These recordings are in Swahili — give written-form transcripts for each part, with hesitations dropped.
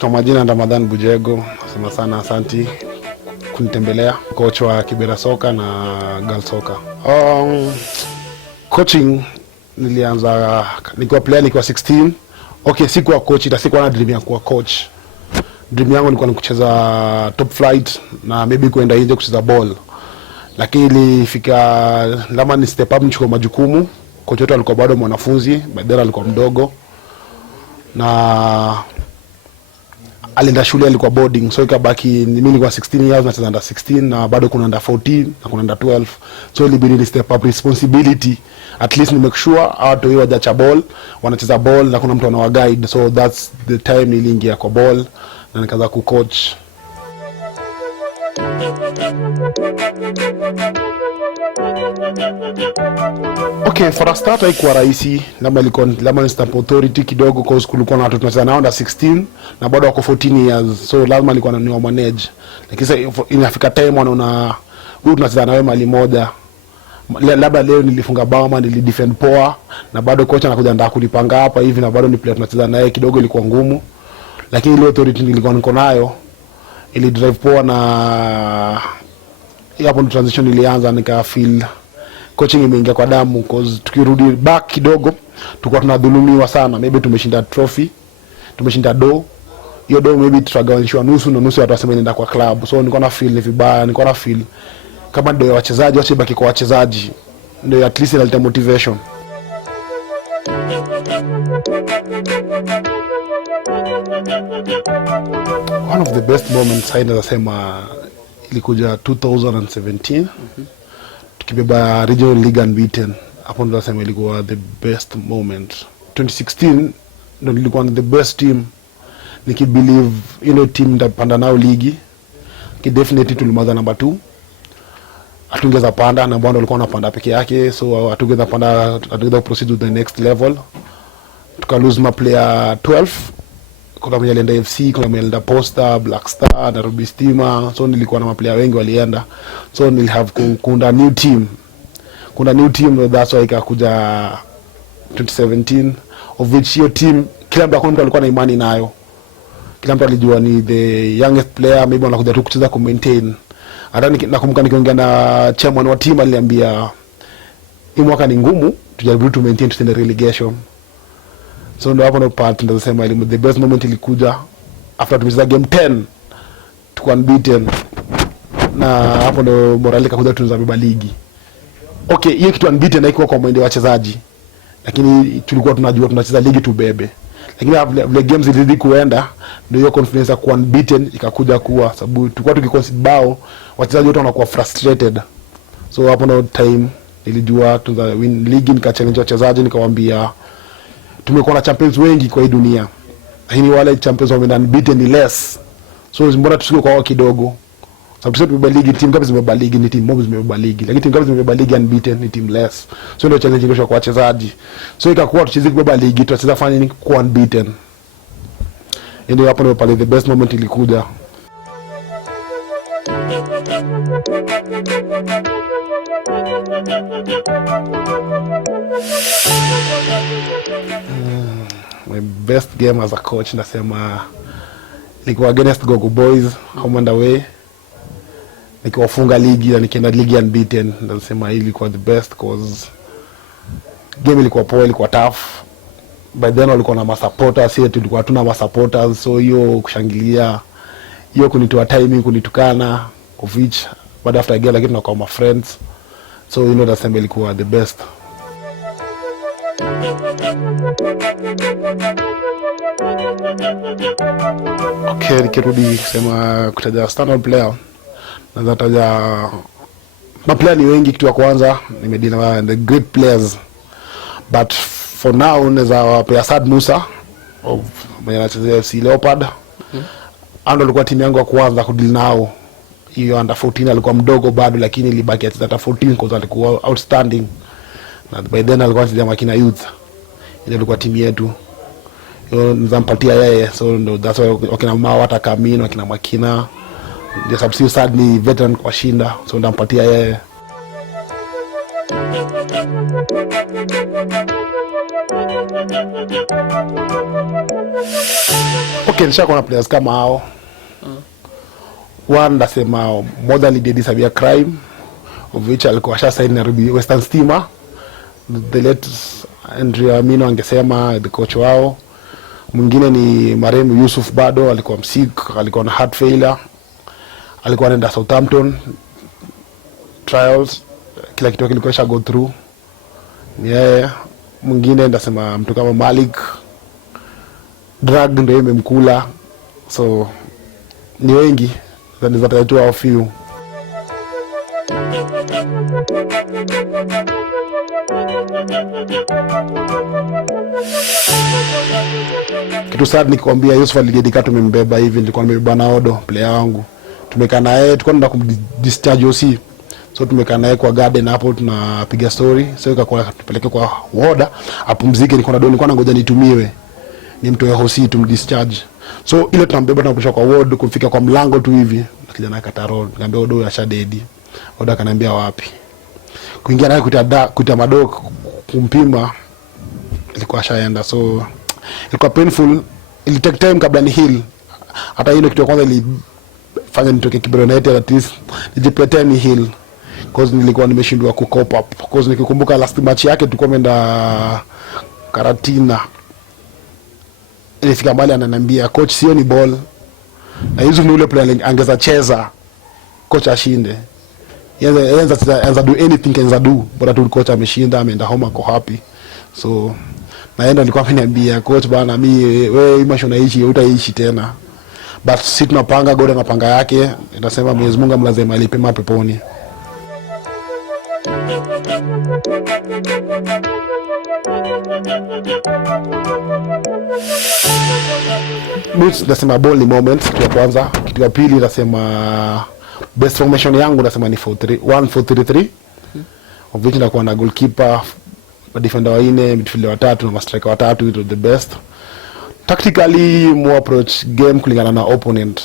Kwa majina Ramadhan Bujego, nasema sana asanti kunitembelea, coach wa Kibera Soka na Girl Soka. Coaching nilianza nikiwa player nikiwa 16. Okay, sikuwa coach, sikuwa na dream ya kuwa coach. Dream yangu ilikuwa ni kucheza top flight na maybe kuenda nje kucheza ball. Lakini ilifika lama ni step up nichukue majukumu. Coach wetu alikuwa bado mwanafunzi, baadaye alikuwa mdogo. Na alienda shule, alikuwa boarding, so ikabaki mimi nilikuwa 16 years nacheza under 16 na bado kuna under 14 na kuna under 12, so ilibidi ni step up responsibility, at least ni make sure watu wao wajacha ball, wanacheza ball na kuna mtu anawa guide. So that's the time niliingia kwa ball na nikaanza ku coach. Okay, for a start haikuwa rahisi, lama ni stamp authority kidogo kwa sababu kulikuwa na watu tunacheza nao under 16 na bado wako 14 years, so lazima nilikuwa na manage. Lakini sasa inafika time wanaona huyu tunacheza nawe mali moja, labda leo nilifunga bao ama nilidefend poa na bado kocha anakuja ndio kunipanga hapa hivi na bado ni player tunacheza naye, kidogo ilikuwa ngumu. Lakini ile authority nilikuwa niko nayo ili drive poa, na hapo ndo transition ilianza, nika feel coaching imeingia kwa damu, cause tukirudi back kidogo tulikuwa tunadhulumiwa sana. Maybe tumeshinda trophy, tumeshinda do, hiyo do maybe tutagawanishwa nusu na nusu, watu wasema nenda kwa club. So nilikuwa na feel ni vibaya, nilikuwa na feel kama ndio wachezaji wache baki kwa wachezaji, ndio at least inaleta motivation. One of the best moments I nasema ilikuja 2017. Tukibeba regional league unbeaten. Hapo ndo nasema ilikuwa the best moment. 2016 ndo ilikuwa the best team. Nikibelieve team ndapanda nao ligi. Definitely tulimaza number 2. Hatungeza panda na bado walikuwa wanapanda peke yake, so hatungeza panda, hatungeza proceed to the next level. Tuka lose my player 12. Kuna mwenye alienda FC, kuna mwenye alienda Posta, Black Star, Nairobi Stima. So nilikuwa na maplayer wengi walienda. So nil have kuunda new team. Kuna new team, that's why ikakuja 2017, of which hiyo team kila mtu alikuwa na imani nayo. Kila mtu alijua ni the youngest player, maybe wanakuja tu kucheza ku maintain. Hata nakumbuka nikiongea na chairman wa team aliniambia hii mwaka ni ngumu, tujaribu tu maintain to the relegation. So ndo hapo ndo part ndo sema the best moment ilikuja after tumecheza game 10 tuko unbeaten, na hapo ndo morale kakuja tunza beba ligi. Okay, hiyo kitu unbeaten haikuwa kwa mwende wachezaji, lakini tulikuwa tunajua tunacheza ligi tubebe. Lakini vile games zilizidi kuenda ndio hiyo confidence ya kuwa unbeaten ikakuja kuwa, sababu tulikuwa tukiconcede bao wachezaji wote wanakuwa frustrated. So hapo ndo time nilijua tunza win ligi, nikachallenge wachezaji nikawaambia tumekuwa na champions wengi kwa hii dunia, lakini wale champions wameenda unbeaten ni less. So mbona tusiko kwa wao kidogo? Sababu sisi tumebeba ligi, team ngapi zimebeba ligi? Ni team mob zimebeba ligi, lakini team ngapi zimebeba ligi unbeaten? Ni team less. So ndio challenge ilikuwa kwa wachezaji. So ikakuwa tucheze kubeba ligi, tutacheza fanya nini kwa unbeaten. Ndio hapo ndio pale the best moment ilikuja. My best game as a coach nasema nilikuwa against Gogo Boys home and away, nikiwafunga ligi na nikienda ligi unbeaten. Nasema hii ilikuwa the best cause game ilikuwa poa, ilikuwa tough. By then walikuwa na masupporters, sisi tulikuwa hatuna masupporters, so hiyo kushangilia, hiyo kunitoa timing, kunitukana of which but after game like tunakuwa my friends, so nasema ilikuwa the best. Okay, nikirudi kusema kutaja standard player, naweza taja maplayer ni wengi. Kitu ya kwanza nimedeal na the great players, but for now naweza wapea Saad Musa of anachezea FC Leopard. Ando alikuwa timu yangu ya kwanza kudeal nao. Hiyo under 14 alikuwa mdogo bado, lakini ilibaki at 14 kwa alikuwa outstanding. Na by then alikuwa anachezea Makina Youth. Ile ilikuwa timu yetu. Yo nizampatia yeye, so ndo that's why wakina Mawata Kamino, wakina Makina, ndio sababu Saad ni veteran kwa shinda, so ndampatia yeye. Okay, nisha kuna players kama hao. One ndasema more did severe crime, of which alikuwa asha sign na Western Stima. The late Andrea Amino angesema the coach wao. Mwingine ni marehemu Yusuf bado, alikuwa msik, alikuwa na heart failure. Alikuwa anaenda Southampton trials, kila kitu kilikuwa sha go through. Yeah. Mwingine ndasema mtu kama Malik, drug ndio imemkula. So ni wengi, that is what I do of you. Kitu sad nikwambia, Yusuf aligedika tumembeba hivi, nilikuwa nimebeba na Odo player wangu. Tumekaa naye, tulikuwa tunataka kumdischarge OC. So tumekaa naye kwa garden hapo tunapiga story. So ikakuwa tupeleke kwa ward apumzike, nilikuwa na doni, nilikuwa nangoja nitumiwe ni mtu ya OC tumdischarge. So ile tunambeba tunapeleka kwa ward, kufika kwa mlango tu hivi kijana akataro, nikamwambia Odo asha dedi. Odo akaniambia wapi. Kuingia naye kuita madok kumpima, ilikuwa ashaenda. So ilikuwa painful, it take time kabla ni heal. Hata ile kitu ya kwanza ilifanya nitoke Kibera United, at least nijipete ni heal, cause nilikuwa nimeshindwa ku cope up. Cause nikikumbuka last match yake tulikuwa tumeenda Karatina, ilifika mbali ananiambia coach sio ni ball, na hizo ni ule player angeza cheza coach ashinde. Yanza do anything kanza do, bora tu coach ameshinda, ameenda home ako happy. So naenda nilikuwa ameniambia coach bana, mimi wewe imasho naishi utaishi tena, but sisi tunapanga, God anapanga yake. Nasema Mwenyezi Mungu amlaze alipema peponi. Nasema ball ni moments, kitu ya kwanza. Kitu ya pili nasema best formation yangu nasema ni 4-3-3, of which ndakuwa na goalkeeper, defender wanne, midfielder watatu na striker watatu. It was the best. Tactically more approach game kulingana na opponent.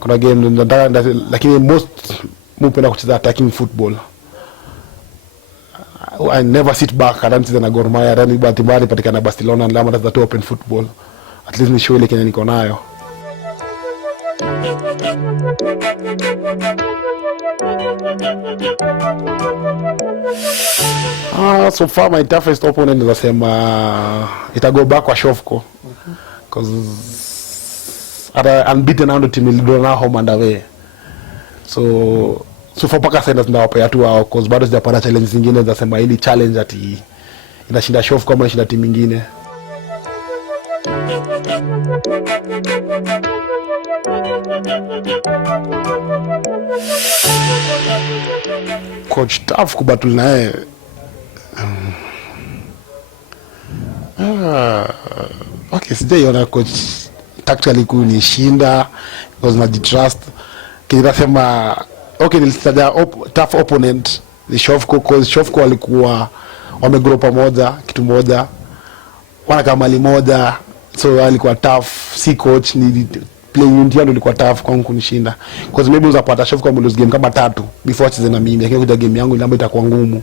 Kuna game ndanda, lakini most mpenda kucheza attacking football. I never sit back and anza na Gor Mahia, rani Batibari patikana Barcelona and Lama, that's the open football. At least ni show ile Kenya niko nayo. So far my toughest opponent nasema itago back kwa Shofco, because unbeaten under team ilidona home and away. So far paka sasa ndawapea tu wao, cause bado sijapata challenge zingine za sema ili challenge ati inashinda Shofco kama inashinda timu nyingine. Coach tough kubattle naye. Okay, sijaiona coach tactically kunishinda, because najitrust. Kinasema okay, nilitaja tough opponent ni Shofco, cause Shofco walikuwa wamegrow pamoja, kitu moja, wana kama mali moja. So alikuwa tough, si coach ni playing unit yangu ilikuwa tough kwangu kunishinda, because maybe uzapata Shofco lose game kama 3 before cheze na mimi, lakini kuja game yangu ile itakuwa ngumu,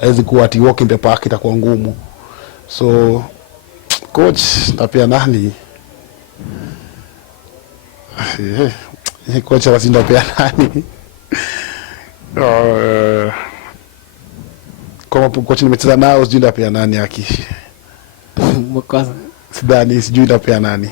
haiwezi kuwa ati walk in the park, itakuwa ngumu. So coach tapia nani coach wasinda pia nani kama coach nimecheza nao sijui ndapia nani aki mkaza sidani, sijui ndapia nani.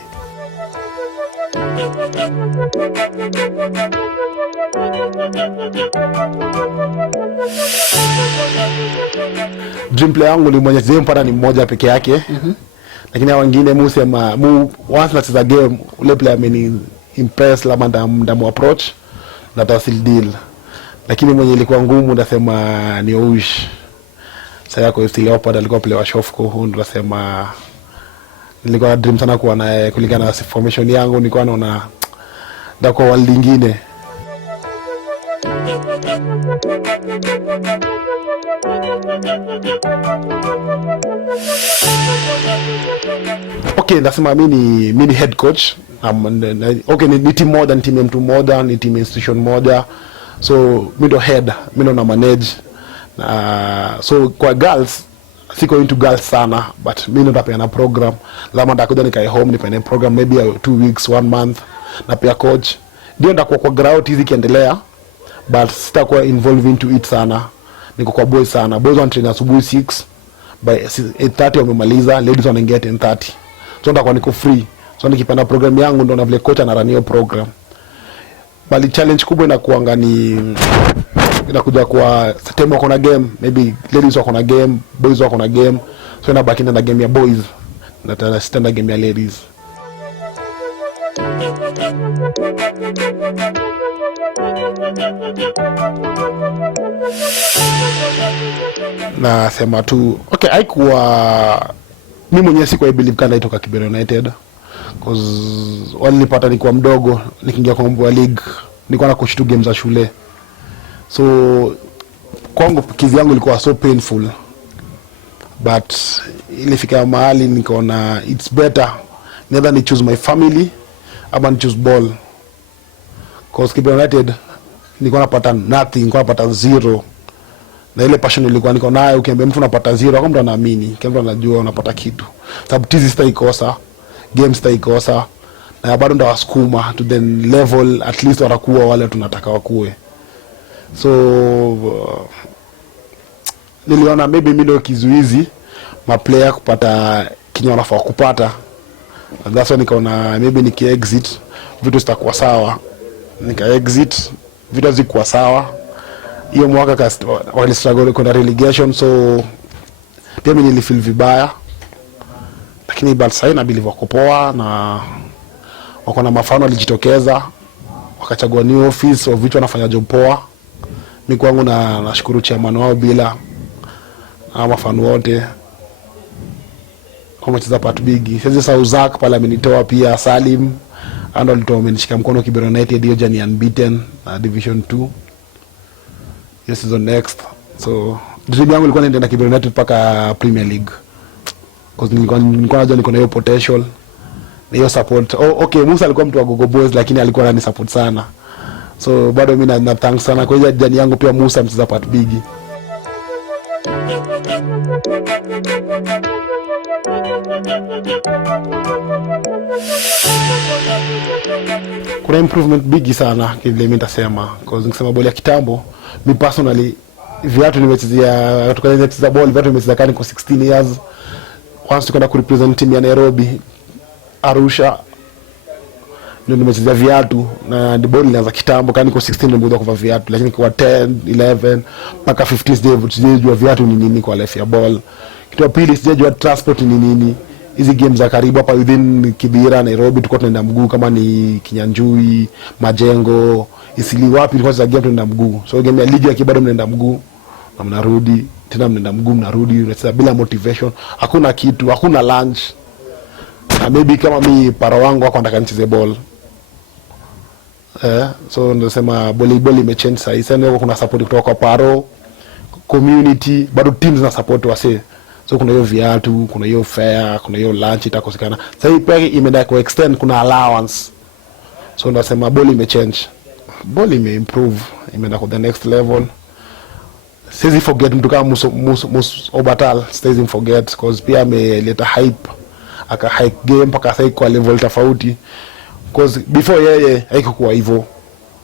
Dream player wangu ni mwenye mpana ni mmoja peke yake. Lakini wengine musema once na cheza game ule player ameni impress la ndamu approach na tasil deal. Lakini mwenye ilikuwa ngumu nasema ni Oush. Sasa yako FC Leopard alikuwa player wa Shofco, huyu ndo nasema nilikuwa na dream sana kuwa naye, kulingana na formation yangu nilikuwa naona ndako world lingine. Okay, nasema mimi ni head coach. Okay, ni team more than team ya mtu moja, ni team institution moja. So mimi ndo head, mimi ndo na manage. So kwa girls siko into girls sana, but mimi ndo napeana program. Lama ndakuja nikae home nipeane program maybe 2 weeks 1 month na pia coach. Ndio ndakuwa kwa ground hizi kiendelea, but sitakuwa involved into it sana. Niko kwa boys sana. Boys wana train asubuhi 6 by 8:30 wamemaliza, ladies wanaingia 10:30. So ndakuwa niko free. So nikipanda program yangu ndo na vile coach anarania program. Bali challenge kubwa inakuanga ni inakuja kwa time wako na game, maybe ladies wako na game, boys wako na game. So inabaki na game ya boys na tena stand game ya ladies. Na sema tu okay, haikuwa mimi mwenyewe sikuwa believe kana itoka Kibera United cause walinipata nikiwa mdogo nikiingia kwa Mbwa League, nilikuwa na coach tu games za shule. So kwangu kizi yangu ilikuwa so painful, but ilifika mahali nikaona it's better neither ni choose my family ama ni choose ball, cause Kibera United nilikuwa napata nothing, nilikuwa napata zero. Na ile passion ilikuwa niko nayo, ukiambia mtu unapata zero kama mtu anaamini, kama mtu anajua unapata kitu. Sababu tizi sitaikosa, games sitaikosa, na bado ndawasukuma to the level at least watakuwa wale tunataka wakuwe. So niliona maybe mimi ndio kizuizi ma player kupata kinyo wanafaa kupata. And that's why nikaona maybe exit vitu zitakuwa sawa. Nika exit vitu zikuwa sawa. Hiyo mwaka wali struggle kuna relegation, so pia mimi nilifeel vibaya, lakini Balsa na believe wako poa na wako na mafano walijitokeza wakachagua new office, vitu wanafanya job poa. Mimi kwangu na nashukuru chairman wao bila mafano wote kwa mchezo part big. Sasa Sauzak pale amenitoa, pia Salim ando alitoa amenishika mkono Kibera United hiyo jani unbeaten division 2. Yes is on next. So dream yangu ilikuwa niende na Kibera United paka Premier League. Cause nilikuwa najua niko na hiyo potential. Na hiyo support. Okay, Musa alikuwa mtu wa Gogo Boys lakini alikuwa anani support sana. So bado mimi na thanks sana kwa hiyo jani yangu, pia Musa mcheza part big. Kuna improvement big sana kile mimi nitasema, cause nikisema boli ya kitambo mi personally viatu nimechezea tukana cheza ball viatu nimecheza kani kwa 16 years. Once tukaenda ku represent team ya Nairobi Arusha ndio nimechezea viatu, na the ball ilianza kitambo kani kwa 16 nimekuja kuvaa viatu, lakini kwa 10 11 mpaka 15 sijajua viatu ni nini kwa life ya ball. Kitu pili sijajua transport ni nini. Hizi games za karibu hapa within Kibera Nairobi tulikuwa tunaenda mguu, kama ni Kinyanjui, Majengo, Isili wapi tulikuwa za game tunaenda mguu. So game ya ligi ya Kibera mnaenda mguu na mnarudi, tena mnaenda mguu mnarudi, unacheza bila motivation, hakuna kitu, hakuna lunch. Na maybe kama mimi para wangu wako nataka nicheze ball. So nasema volleyball imechange sasa. Sasa kuna support kutoka kwa paro community, bado teams na support wase. So kuna hiyo viatu, kuna hiyo fare, kuna hiyo lunch itakosekana. Sasa hii pia imeenda ku extend, kuna allowance. So nasema ball imechange. Ball imeimprove, imeenda ku the next level. Siwezi forget mtu kama Mus Obatal, siwezi forget cause pia ameleta hype. Aka hype game mpaka sasa kwa level tofauti. Cause before yeye haikuwa hivyo.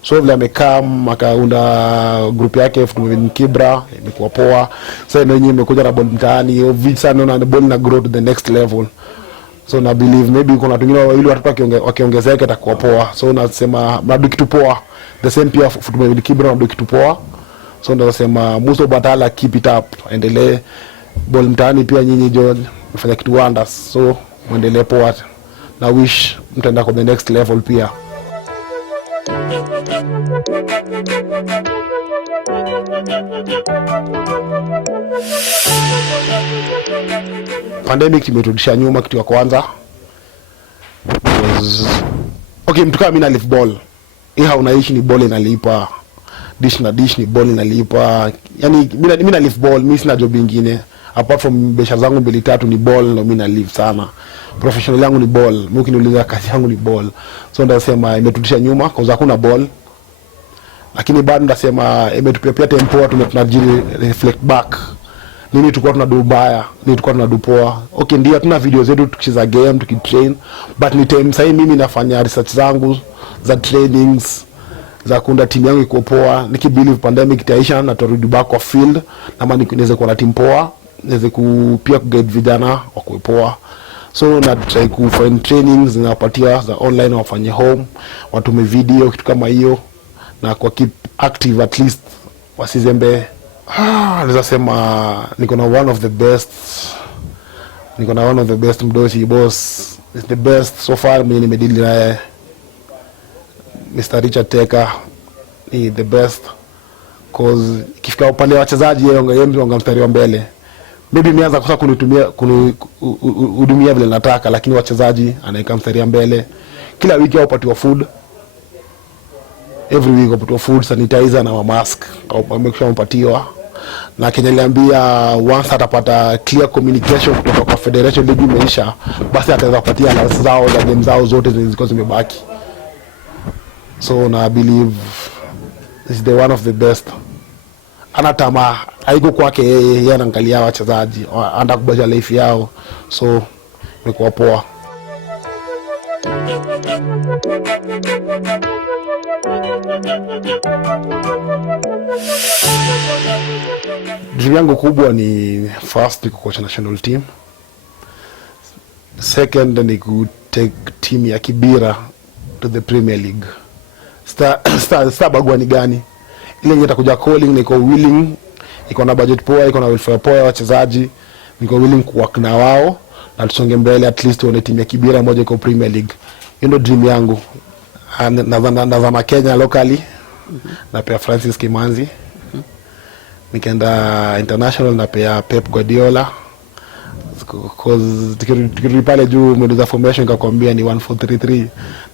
So vile amekam akaunda group yake Futumeni Kibra, imekuwa poa. Sasa ndio yenyewe imekuja na ball mtaani, visa na ball na grow to the next level. So na believe maybe kuna watu wengine ili watu wakiongezeka itakuwa poa. So nasema bado kitu poa. The same pia Futumeni Kibra bado kitu poa. So ndio nasema Musa Batala keep it up, endelee. Ball mtaani pia nyinyi John mfanya kitu wonders. So muendelee poa. Na wish mtaenda kwa the next level pia. Pandemic imeturudisha nyuma kitu ya kwanza. Okay, mtu kama mimi na live ball. Hii unaishi ni ball inalipa. Dish ni ball inalipa. Yaani mimi na live ball, mimi sina job nyingine. Apart from biashara zangu 2-3 ni ball, na mimi na live sana. Professional yangu ni ball. Mimi ukiniuliza kazi yangu ni ball. So ndasema imeturudisha nyuma kwa sababu hakuna ball. Lakini bado ndasema imetupia tempo tunajiri reflect back. nini tulikuwa tunadu baya, nini tulikuwa tunadu poa. Okay, ndio tuna video zetu tukicheza game, tukitrain, but ni time sasa mimi nafanya research zangu za trainings za kuunda timu yangu iko poa. Nikibelieve pandemic itaisha na turudi back kwa field, na maana niweze kuwa na timu poa, niweze pia kuguide vijana wako poa. So na try ku find trainings zinawapatia za online, wafanye home, watume video kitu kama hiyo, na kwa keep active at least wasizembe. Naweza sema niko na one of the best mdosi boss. Is the best so far mimi nimedili naye. Mr. Richard Teka ni the best, cause ikifika upande wa wachezaji yeye ongea mstari wa mbele. Maybe mianza kosa kunihudumia vile nataka, lakini wachezaji anaika mstari wa mbele. Kila wiki wapatiwa food, every week wapatiwa food, sanitizer na mask au make sure mpatiwa. Na Kenya niliambia once atapata clear communication kutoka kwa Federation League imeisha, basi ataweza kupatia allowances zao za game zao zote zilizo zimebaki. So na I believe is the one of the best. Ana tamaa haiko kwake yeye, anaangalia wachezaji, anataka kuboresha life yao, so imekuwa poa. Dream yangu kubwa ni first ni kucoach national team. Second ni ku take team ya Kibira to the Premier League. Star bagua ni gani? Ile yenye itakuja calling, niko willing, iko na budget poa, iko na welfare poa wachezaji, niko willing kuwork na wao na tusonge mbele, at least tuone timu ya Kibira moja iko Premier League. Hiyo ndio dream yangu. Nazama Kenya locally, na pia Francis Kimanzi. Nikaenda international na pia Pep Guardiola, cause tikirudi pale juu mmeduza formation nikakwambia ni 1433,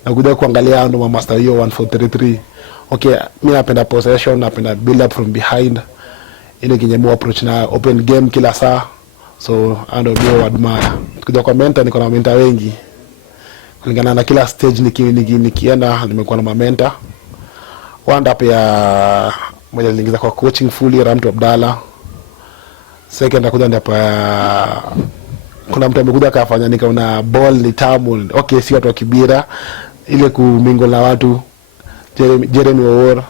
na kuja kuangalia ndo master hiyo 1433. Okay, mimi napenda possession, napenda build up from behind, ile kinyemo approach na open game kila saa, so ando ndio admire. Kuja kwa mentor, niko na mentor wengi kulingana na kila stage nikienda nimekuwa na mentor. Wanda pia moja niliingiza kwa coaching fully, Ramtu Abdalla. Second akuja ndipo kuna mtu amekuja akafanya nikaona ball ni tamu. Okay, si watu wa Kibira, ile kumingo na watu, Jeremy Owor.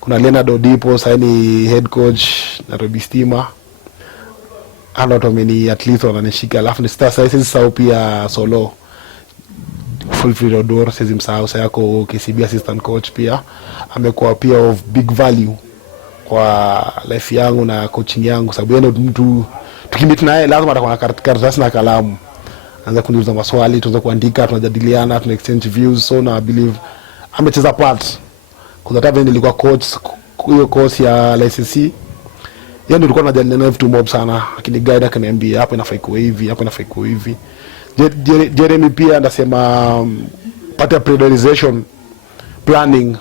Kuna Leonard Odipo, sasa ni head coach na Robi Stima. Ana tomeni at least wananishika, alafu ni star size sao pia solo Fulfil Odor sasa msao sasa yako KCB assistant coach, pia amekuwa pia of big value kwa life yangu na coaching yangu, sababu yeye mtu tukimit naye lazima atakuwa na karatasi na kalamu, anza kuniuliza maswali, tuanze kuandika, tunajadiliana, tuna exchange views. So na I believe amecheza part, kwa sababu mimi nilikuwa coach hiyo course ya LCC, yeye ndio alikuwa anajadiliana vitu mob sana, lakini guide akaniambia hapa inafaa iko hivi, hapa inafaa iko hivi. Jeremy pia anasema pata prioritization planning,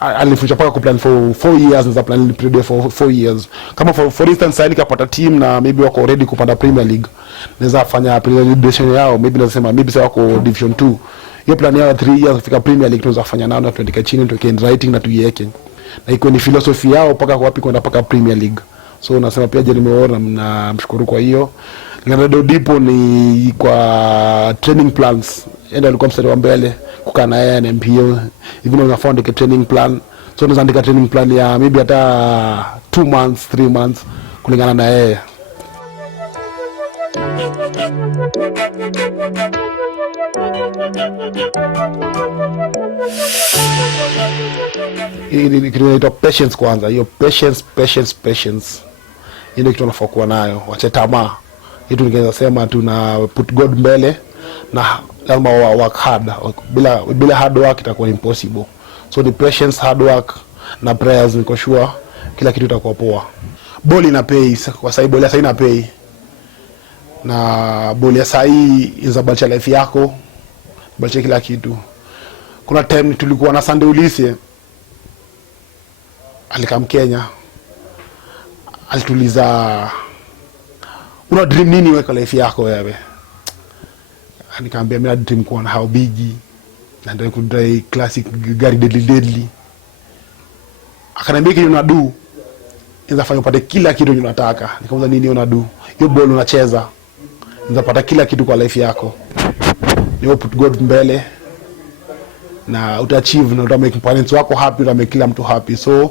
alifunza paka kuplan for 4 years, na plan period for 4 years. Kama for instance sasa nikapata team na maybe wako ready kupanda Premier League, naweza fanya prioritization yao, maybe nasema maybe sasa wako Division 2, hiyo plan yao 3 years kufika Premier League, tunaweza fanya nao na tuandika chini, tuweke writing na tuiweke, na iko ni philosophy yao paka wapi kwenda paka Premier League. So nasema pia Jeremy Owor na mshukuru kwa hiyo. Leonard Odipo ni kwa training plans, yeye alikuwa mstari wa mbele kukaa na yeye na MPO, even on found the training plan. So tunaandika training plan ya maybe hata 2 months 3 months kulingana na yeye. Hii kitu patience kwanza, hiyo patience. Hii ndio kitu tunafaa kuwa nayo, wache tamaa. Hitu ningeweza sema tuna put God mbele, na lazima work hard. Bila hard work itakuwa impossible. So the patience, hard work na prayers, niko sure kila kitu itakuwa poa. Ball ina pay, kwa sababu ball sasa ina pay. Na ball ya sasa hii inabadilisha life yako, badilisha kila kitu. Kuna time tulikuwa na Sunday Ulise, alikam Kenya, alituliza una dream nini wewe kwa life yako wewe? Nikamwambia mimi na dream kuwa na how big, na ndio kudai classic gari deadly. Akaniambia kile unadu inafanya upate kila kitu unataka. Nikamwambia nini unadu? Hiyo ball unacheza. Unapata kila kitu kwa life yako. You put God mbele na utaachieve na utamake parents wako happy, utamake kila mtu happy. So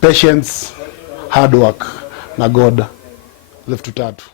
patience, hard work na God left to tatu.